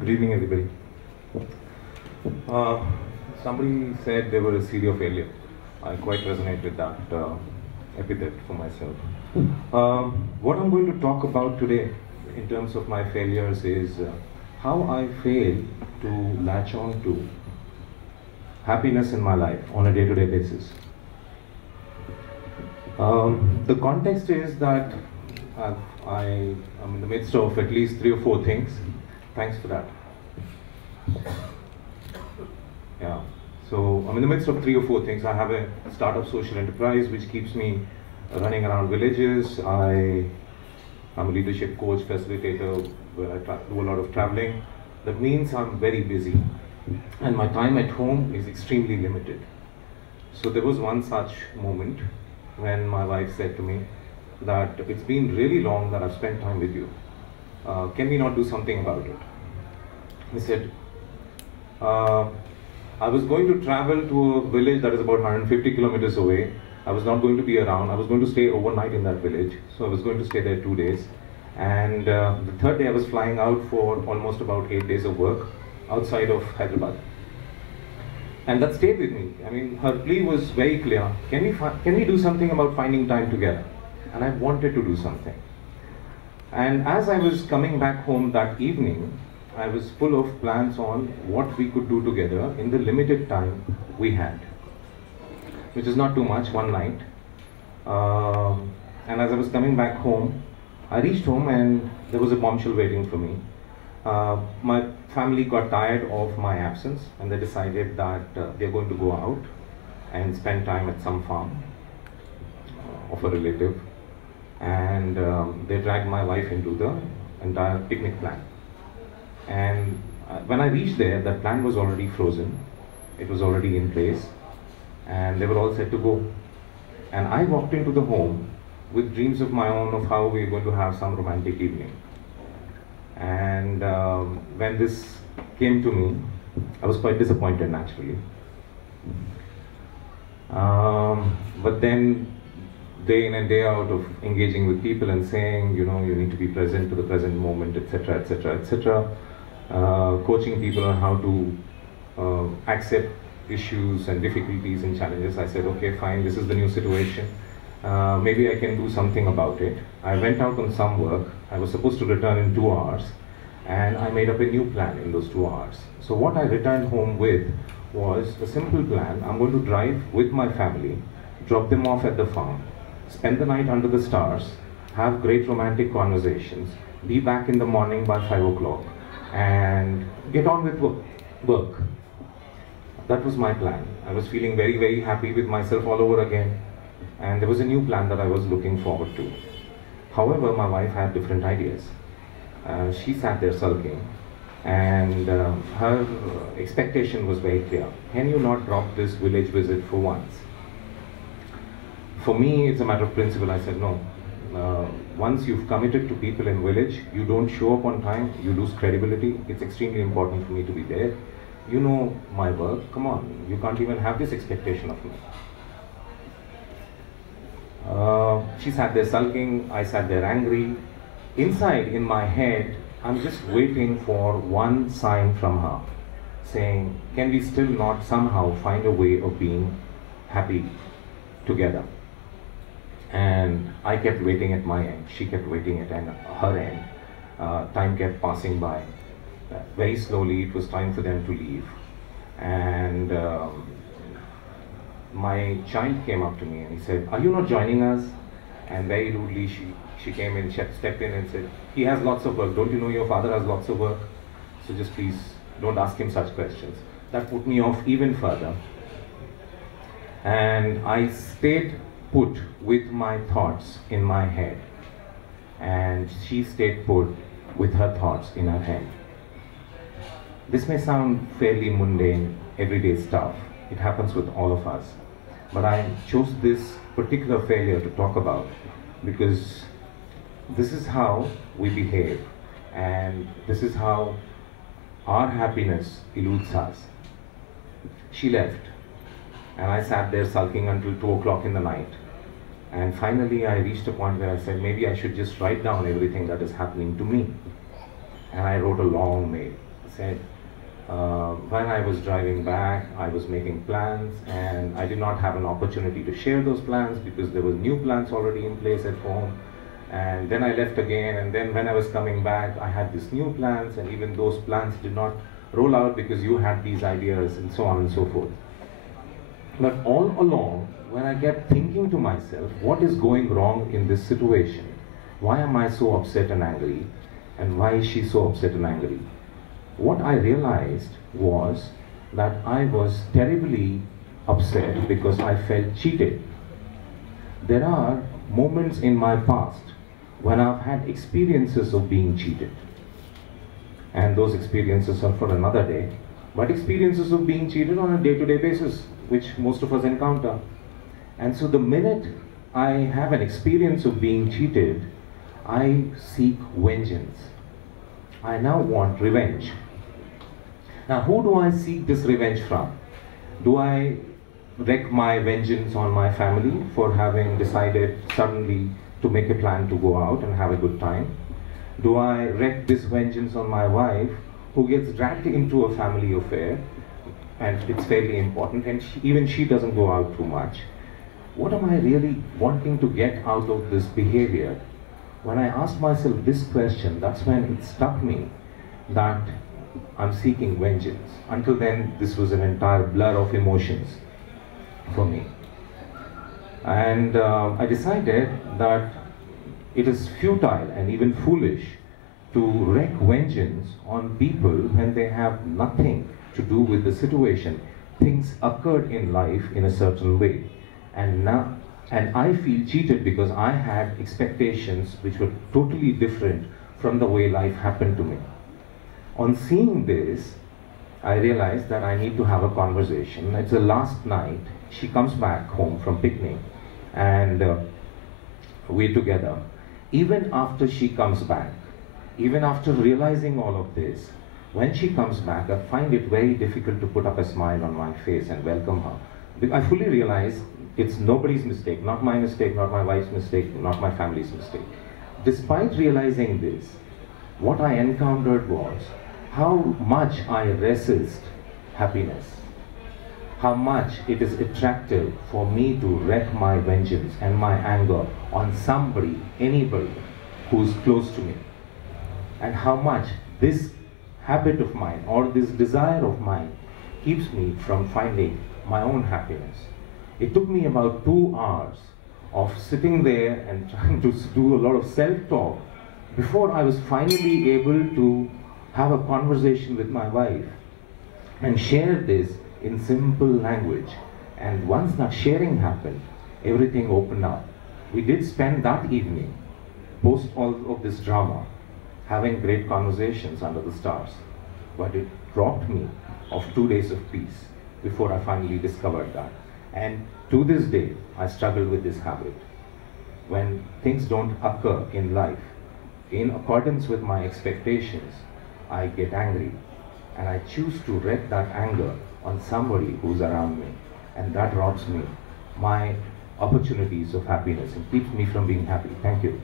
Good evening, everybody. Uh, Somebody said they were a serial failure. I quite resonate with that epithet for myself. What I'm going to talk about today, in terms of my failures, is how I fail to latch on to happiness in my life on a day-to-day basis. The context is that I am in the midst of at least 3 or 4 things. Thanks for that. Yeah. So I'm in the midst of 3 or 4 things. I have a startup social enterprise which keeps me running around villages. I'm a leadership coach, facilitator, where I do a lot of traveling. That means I'm very busy, and my time at home is extremely limited. So there was one such moment when my wife said to me that it's been really long that I've spent time with you. Can we not do something about it? I said, I was going to travel to a village that is about 150 kilometers away. I was not going to be around. I was going to stay overnight in that village. So I was going to stay there 2 days. And the third day I was flying out for almost about 8 days of work outside of Hyderabad. And that stayed with me. I mean, her plea was very clear. Can we do something about finding time together? And I wanted to do something. And as I was coming back home that evening, I was full of plans on what we could do together in the limited time we had, which is not too much, one night. And as I was coming back home, I reached home and there was a bombshell waiting for me. My family got tired of my absence and they decided that they're going to go out and spend time at some farm of a relative. And they dragged my wife into the entire picnic plan. And when I reached there, that plan was already frozen. It was already in place. And they were all set to go. And I walked into the home with dreams of my own of how we were going to have some romantic evening. And when this came to me, I was quite disappointed, naturally. But then, day in and day out of engaging with people and saying, you know, you need to be present to the present moment, etc., etc., etc., coaching people on how to accept issues and difficulties and challenges, I said, okay, fine, this is the new situation. Maybe I can do something about it. I went out on some work. I was supposed to return in 2 hours, and I made up a new plan in those 2 hours. So what I returned home with was a simple plan. I'm going to drive with my family, drop them off at the farm, spend the night under the stars, have great romantic conversations, be back in the morning by 5 o'clock, and get on with work. That was my plan. I was feeling very, very happy with myself all over again. And there was a new plan that I was looking forward to. However, my wife had different ideas. She sat there sulking, and her expectation was very clear. Can you not drop this village visit for once? For me, it's a matter of principle. I said, no. Once you've committed to people in village, you don't show up on time, you lose credibility. It's extremely important for me to be there. You know my work, come on, you can't even have this expectation of me. She sat there sulking, I sat there angry. Inside, in my head, I'm just waiting for one sign from her, saying, can we still not somehow find a way of being happy together? And I kept waiting at my end, she kept waiting at her end. Time kept passing by. Very slowly, it was time for them to leave. And my child came up to me and he said, are you not joining us? And very rudely, she came in, stepped in and said, he has lots of work. Don't you know your father has lots of work? So just please, don't ask him such questions. That put me off even further. And I stayed put with my thoughts in my head, and she stayed put with her thoughts in her head. This may sound fairly mundane, everyday stuff. It happens with all of us. But I chose this particular failure to talk about because this is how we behave, and this is how our happiness eludes us. She left, and I sat there sulking until 2 o'clock in the night. And finally, I reached a point where I said, maybe I should just write down everything that is happening to me. And I wrote a long mail said, when I was driving back, I was making plans and I did not have an opportunity to share those plans because there were new plans already in place at home. And then I left again, and then when I was coming back, I had these new plans, and even those plans did not roll out because you had these ideas, and so on and so forth. But all along, when I kept thinking to myself, what is going wrong in this situation? Why am I so upset and angry? And why is she so upset and angry? What I realized was that I was terribly upset because I felt cheated. There are moments in my past when I've had experiences of being cheated. And those experiences are for another day. But experiences of being cheated on a day-to-day basis, which most of us encounter. And so the minute I have an experience of being cheated, I seek vengeance. I now want revenge. Now, who do I seek this revenge from? Do I wreak my vengeance on my family for having decided suddenly to make a plan to go out and have a good time? Do I wreak this vengeance on my wife, who gets dragged into a family affair, and it's fairly important, and even she doesn't go out too much? What am I really wanting to get out of this behavior? When I asked myself this question, that's when it struck me that I'm seeking vengeance. Until then, this was an entire blur of emotions for me. And I decided that it is futile and even foolish to wreak vengeance on people when they have nothing to do with the situation. Things occurred in life in a certain way, and I feel cheated because I had expectations which were totally different from the way life happened to me. On seeing this, I realized that I need to have a conversation. It's the last night. She comes back home from picnic, and we're together. Even after she comes back, even after realizing all of this, when she comes back, I find it very difficult to put up a smile on my face and welcome her. I fully realize it's nobody's mistake, not my mistake, not my wife's mistake, not my family's mistake. Despite realizing this, what I encountered was how much I resist happiness, how much it is attractive for me to wreak my vengeance and my anger on somebody, anybody who's close to me, and how much this habit of mine or this desire of mine keeps me from finding my own happiness. It took me about 2 hours of sitting there and trying to do a lot of self-talk before I was finally able to have a conversation with my wife and share this in simple language. And once that sharing happened, everything opened up. We did spend that evening, post all of this drama, having great conversations under the stars. But it robbed me of 2 days of peace before I finally discovered that. And to this day, I struggle with this habit. When things don't occur in life in accordance with my expectations, I get angry, and I choose to wreak that anger on somebody who's around me, and that robs me my opportunities of happiness and keeps me from being happy. Thank you.